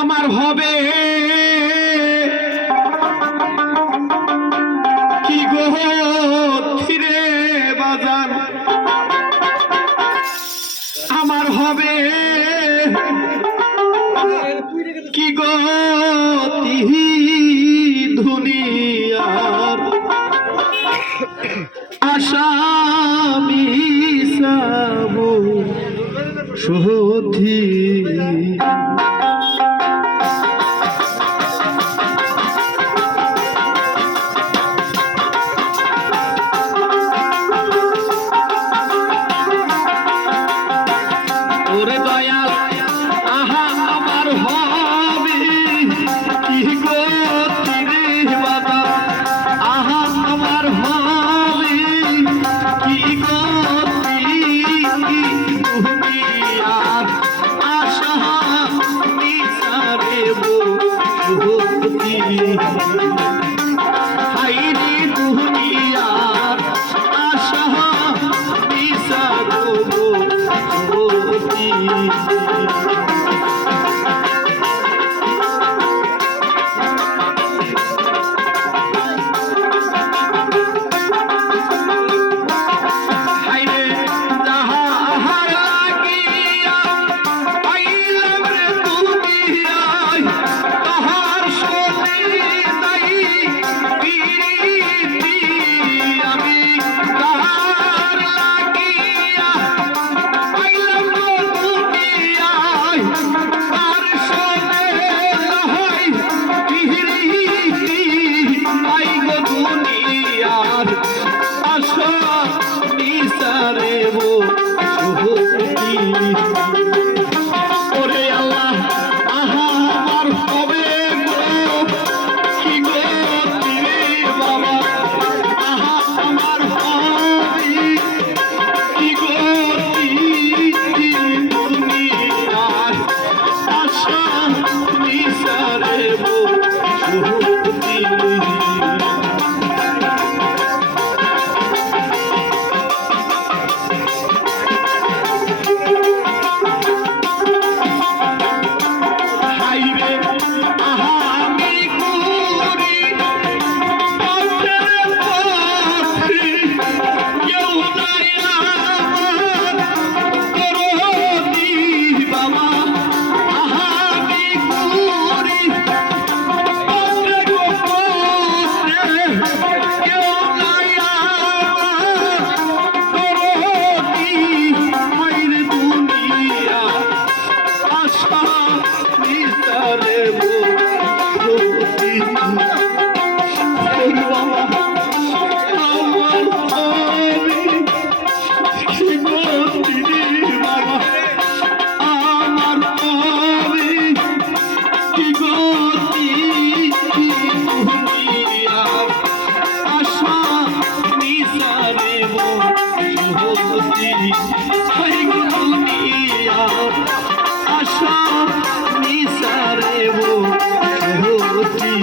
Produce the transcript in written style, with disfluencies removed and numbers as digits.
আমার হবে কি গো থিরে বাজান, আমার হবে কি গো দুনিয়ার আসামি সাবু সহধি। ওরে দয়াল আহা আমার হবে কি গো তিরে বাবা, আহা আমার হবে কি গো দুনিয়ার আশা নিসারে বহতি। হাইরে দুনিয়ার আশা নিসারে বহতি। ওরে আল্লাহ আহা আমার হবে কি গো তিরে বাবা, আহা আমার হবে কি গো দুনিয়ার আশা নিসারে বহতি। আশা নিসারে বহতি।